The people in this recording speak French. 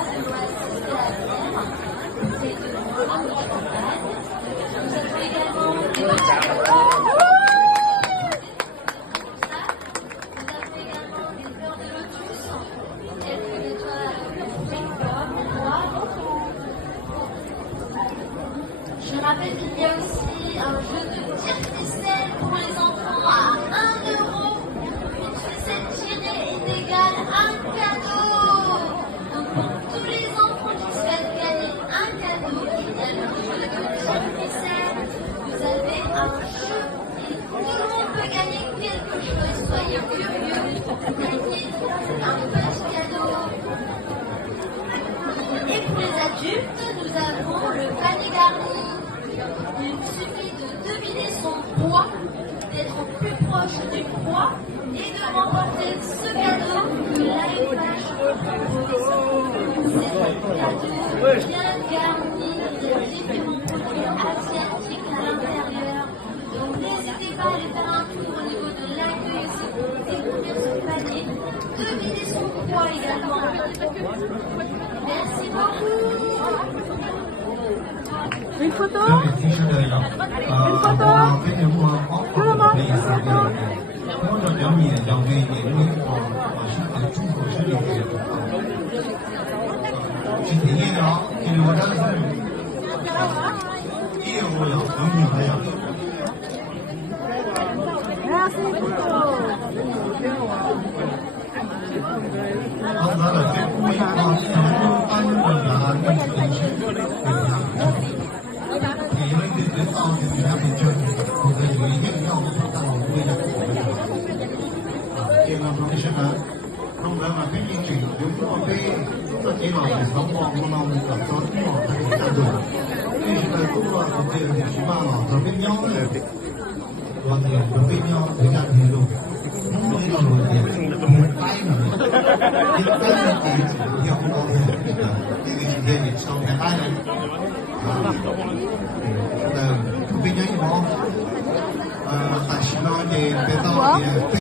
de l'eau assistée à terre et de l'eau en campagne. Nous avons également des fleurs de lotus, telles que des toits pommes, bois. Je rappelle qu'il y a aussi un jeu de tire-ficelle pour les enfants à 1 euro. Une ficelle tirée est égale à un cadeau. Donc pour tous les enfants qui souhaitent gagner un cadeau, il y a le jeu de tire-ficelle. Vous avez un jeu et tout le monde peut gagner quelque chose. Soyez curieux pour gagner un petit cadeau. Et pour les adultes, nous avons le panier garni. Il suffit de deviner son poids, d'être au plus proche du poids et de remporter ce cadeau que l'AFH propose. C'est un cadeau bien garni, il y a différents produits asiatiques à l'intérieur. Donc n'hésitez pas à aller faire un tour au niveau de l'accueil aussi pour découvrir ce panier, deviner son poids également. Merci beaucoup. Une photo? Une photo? Tout le monde, une photo? Merci beaucoup. 刚才的这部一个单本的历史地区你们这人造的比他们就或者有一定要素但我不会讲这个同学们弄得嘛非常紧有墨菲这几老师从我们那我们早早听我们这个这是在中国这个习惯了这边鸟的我们这边鸟人家听众这个路也是呆的一般的这个要高的这个时间你抽开呆了非常好，还希望你得到。